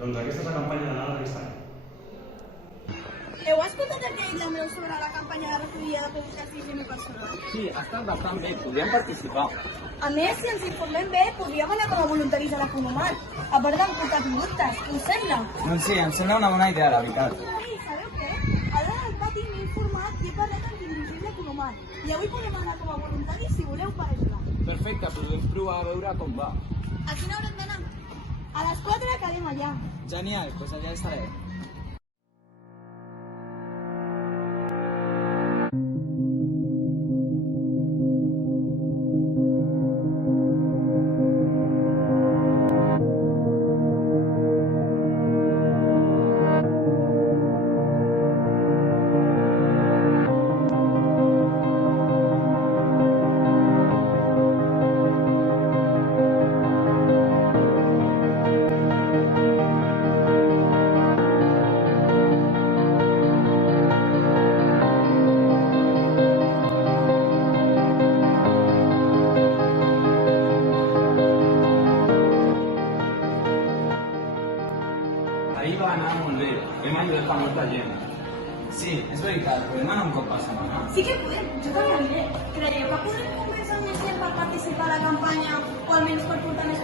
Doncs aquesta és la campanya de Nadal d'aquest any. Heu escoltat el que ha dit la Meu sobre la campanya de recollida de productes d'higiene personal? Sí, ha estat bastant bé, podríem participar. A més, si ens informem bé, podríem anar com a voluntaris a l'Economat, a part d'emportar productes. Us sembla? Doncs sí, em sembla una bona idea, la veritat. Sí, sabeu què? Ara al pati m'he informat i he parlat amb qui dirigeix l'Economat. I avui podem anar com a voluntaris si voleu per ajudar. Perfecte, podem provar a veure com va. A quina hora hem d'anar? A les 4 quedem allà. Genial, doncs allà estaré. Ahir va anar molt bé, hem ajudat a molta gent. Sí, és veritat, podem anar un cop per setmana. Sí que podem, jo també aniré. Creieu que podrem convèncer més gent per participar a la campanya o almenys per portar més